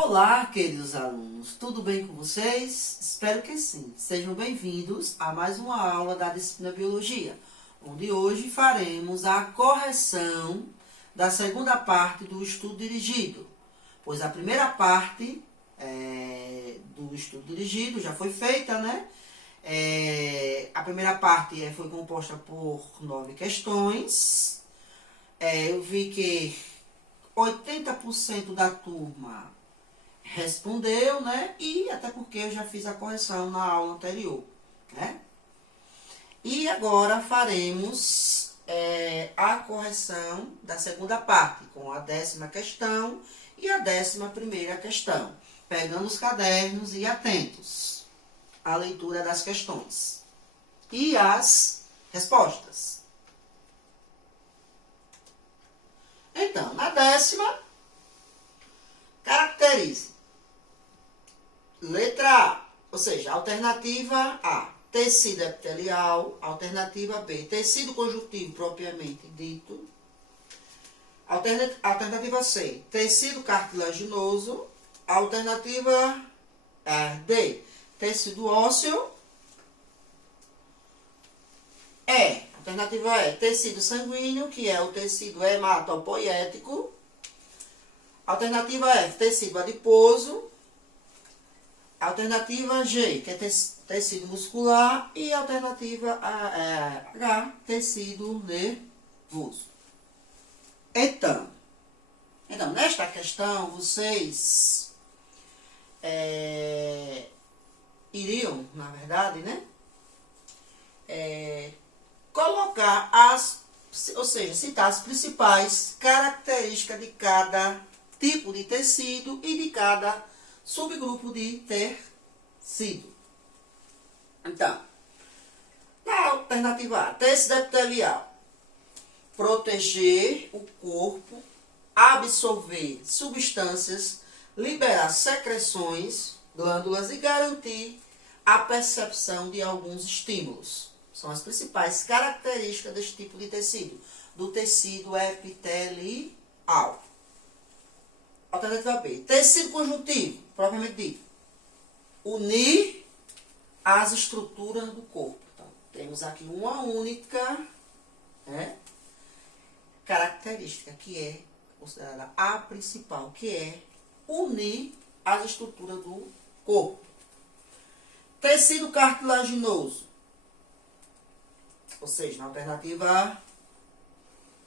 Olá, queridos alunos, tudo bem com vocês? Espero que sim. Sejam bem-vindos a mais uma aula da disciplina Biologia, onde hoje faremos a correção da segunda parte do estudo dirigido, pois a primeira parte do estudo dirigido já foi feita, né? A primeira parte foi composta por 9 questões. Eu vi que 80% da turma respondeu, né? E até porque eu já fiz a correção na aula anterior, né? E agora faremos a correção da segunda parte, com a 10ª questão e a 11ª questão, pegando os cadernos e atentos à leitura das questões e às respostas. Então, na 10ª, caracterize. Letra A, ou seja, alternativa A, tecido epitelial. Alternativa B, tecido conjuntivo propriamente dito. Alternativa C, tecido cartilaginoso. Alternativa D, tecido ósseo. Alternativa E, tecido sanguíneo, que é o tecido hematopoético. Alternativa F, tecido adiposo. Alternativa G, que é tecido muscular. E alternativa H, tecido nervoso. Então, nesta questão, vocês iriam, na verdade, né? Colocar ou seja, citar as principais características de cada tipo de tecido e de cada subgrupo de tecido. Então, na alternativa A, tecido epitelial, proteger o corpo, absorver substâncias, liberar secreções, glândulas e garantir a percepção de alguns estímulos. São as principais características deste tipo de tecido, do tecido epitelial. Alternativa B, tecido conjuntivo, propriamente dito, unir as estruturas do corpo. Então, temos aqui uma única característica, que é considerada a principal, que é unir as estruturas do corpo. Tecido cartilaginoso, ou seja, na alternativa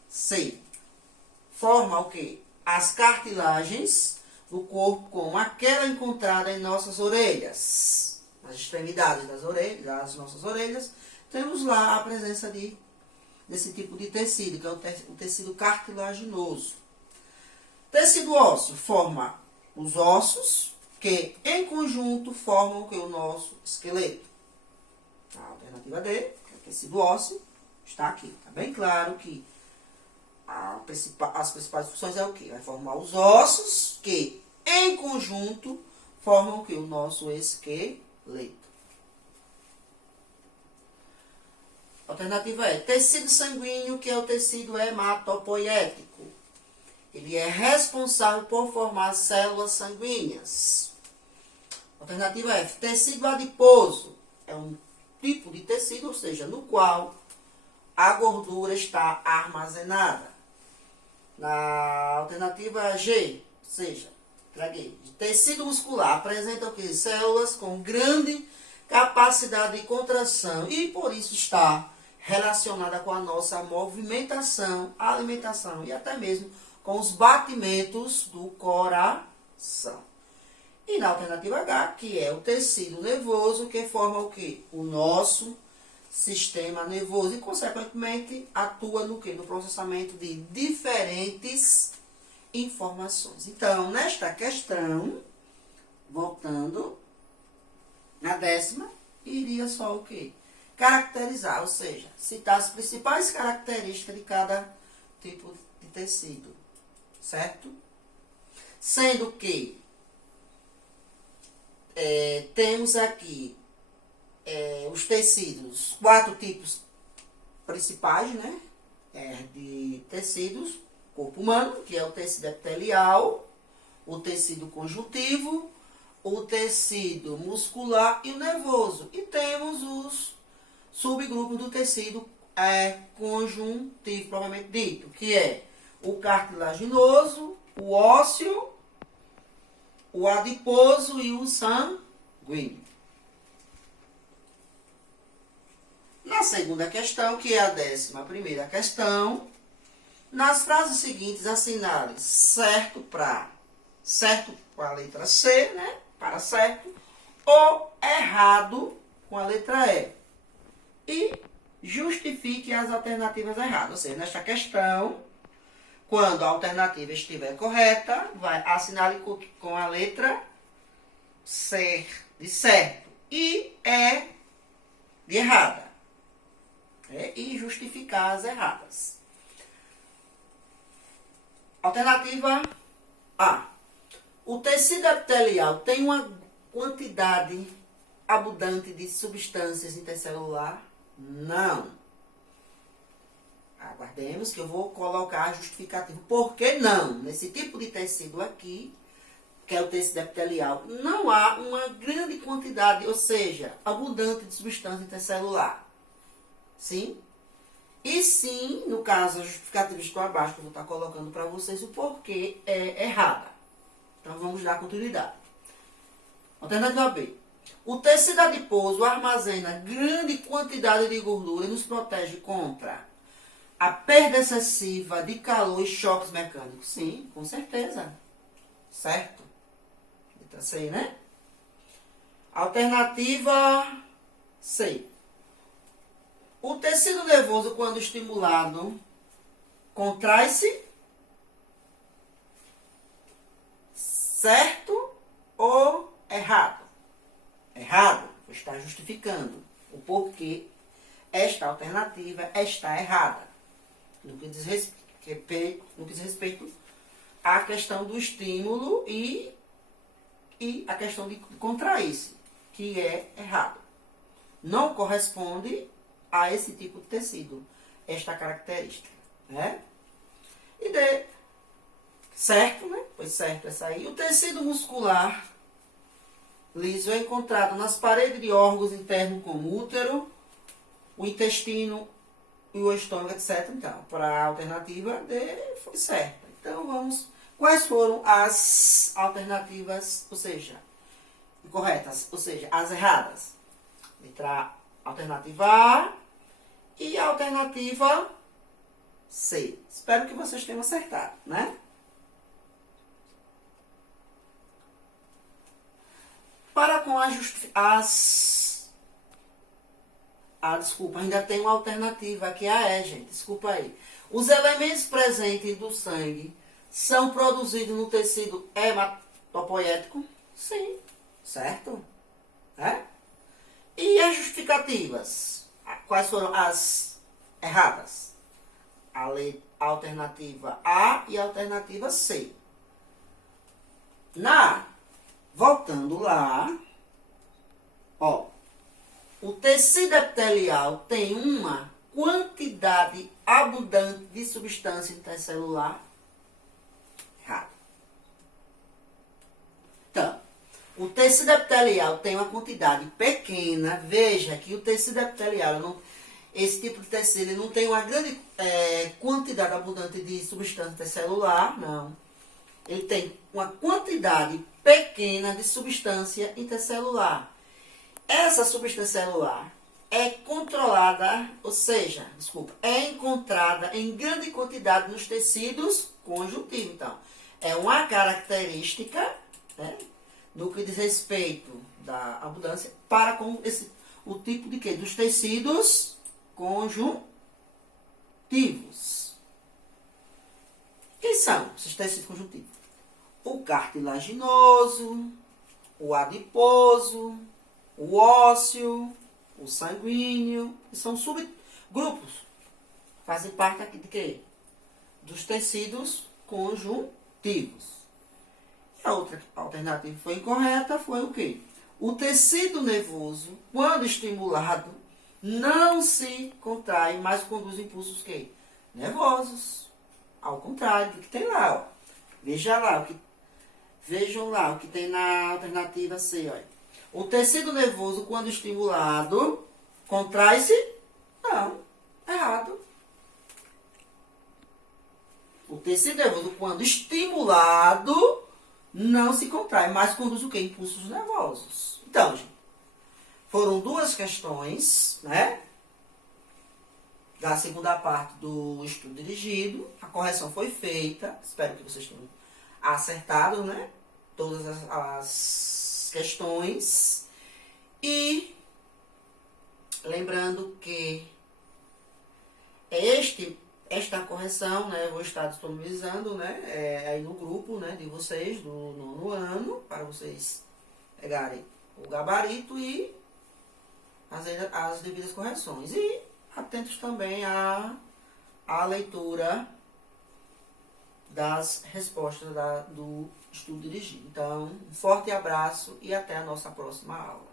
C, forma o quê? As cartilagens do corpo, como aquela encontrada em nossas orelhas. Nas extremidades das nossas orelhas, temos lá a presença desse tipo de tecido, que é o tecido cartilaginoso. Tecido ósseo forma os ossos, que em conjunto formam o nosso esqueleto. A alternativa D, que é o tecido ósseo, está aqui. Está bem claro que as principais funções é o quê? Vai formar os ossos, que em conjunto formam o quê? O nosso esqueleto. Alternativa E, tecido sanguíneo, que é o tecido hematopoético. Ele é responsável por formar células sanguíneas. Alternativa F, tecido adiposo. É um tipo de tecido, ou seja, no qual a gordura está armazenada. Na alternativa G, ou seja, tecido muscular, apresenta o quê? Células com grande capacidade de contração e por isso está relacionada com a nossa movimentação, alimentação e até mesmo com os batimentos do coração. E na alternativa H, que é o tecido nervoso, que forma o quê? O nosso sistema nervoso e, consequentemente, atua no quê? No processamento de diferentes informações. Então, nesta questão, voltando, na 10ª, iria só o quê? Caracterizar, ou seja, citar as principais características de cada tipo de tecido, certo? Sendo que temos aqui os tecidos, 4 tipos principais, né? De tecidos, corpo humano, que é o tecido epitelial, o tecido conjuntivo, o tecido muscular e o nervoso. E temos os subgrupos do tecido conjuntivo, propriamente dito, que é o cartilaginoso, o ósseo, o adiposo e o sanguíneo. Na segunda questão, que é a 11ª questão, nas frases seguintes assinale certo com a letra C, né? Para certo, ou errado com a letra E. E justifique as alternativas erradas. Ou seja, nesta questão, quando a alternativa estiver correta, assinale com a letra C de certo e E de errada. E justificar as erradas. Alternativa A. O tecido epitelial tem uma quantidade abundante de substâncias intercelular? Não. Aguardemos que eu vou colocar a justificativa. Por que não? Nesse tipo de tecido aqui, que é o tecido epitelial, não há uma grande quantidade, ou seja, abundante de substância intercelular. Sim? E sim, no caso, a justificativa estou abaixo, que eu vou estar colocando para vocês o porquê é errada. Então, vamos dar continuidade. Alternativa B. O tecido adiposo armazena grande quantidade de gordura e nos protege contra a perda excessiva de calor e choques mecânicos. Sim, com certeza. Certo? Letra C, né? Alternativa C. O tecido nervoso, quando estimulado, contrai-se? Certo ou errado? Errado. Vou estar justificando o porquê esta alternativa está errada. No que diz respeito à questão do estímulo e a questão de contrair-se, que é errado. Não corresponde a esse tipo de tecido, esta característica, né? E de certo, né? Foi certo essa aí. O tecido muscular liso é encontrado nas paredes de órgãos internos como o útero, o intestino e o estômago, etc. Então, para a alternativa D foi certa. Então, vamos... Quais foram as alternativas, ou seja, incorretas, ou seja, as erradas? Letra A, alternativa A e a alternativa C. Espero que vocês tenham acertado, né? Para com desculpa, ainda tem uma alternativa, que é a E, gente. Desculpa aí. Os elementos presentes do sangue são produzidos no tecido hematopoético? Sim. Certo? É? E as justificativas? Quais foram as erradas? A alternativa A e a alternativa C. Voltando lá, ó, o tecido epitelial tem uma quantidade abundante de substância intercelular? Errado. Então, o tecido epitelial tem uma quantidade pequena. Veja que o tecido epitelial, esse tipo de tecido, ele não tem uma grande quantidade abundante de substância intercelular, não. Ele tem uma quantidade pequena de substância intercelular. Essa substância celular é controlada, ou seja, é encontrada em grande quantidade nos tecidos conjuntivos. Então, é uma característica, né, no que diz respeito da abundância para com o tipo de quê? Dos tecidos conjuntivos. Quem são esses tecidos conjuntivos? O cartilaginoso, o adiposo, o ósseo, o sanguíneo, que são subgrupos. Fazem parte aqui de quê? Dos tecidos conjuntivos. E a outra alternativa que foi incorreta foi o quê? O tecido nervoso, quando estimulado, não se contrai, mas conduz impulsos quê? Nervosos. Ao contrário do que tem lá, ó. Veja lá o que Vejam lá o que tem na alternativa C, olha. O tecido nervoso, quando estimulado, contrai-se? Não, errado. O tecido nervoso, quando estimulado, não se contrai, mas conduz o quê? Impulsos nervosos. Então, gente, foram duas questões, né? Da segunda parte do estudo dirigido. A correção foi feita. Espero que vocês tenham acertado, né? Todas as questões. E lembrando que esta correção, né, eu vou estar disponibilizando, né, aí no grupo, né, de vocês do 9º ano, para vocês pegarem o gabarito e fazer as devidas correções. E atentos também à leitura das respostas do estudo dirigido. Então, um forte abraço e até a nossa próxima aula.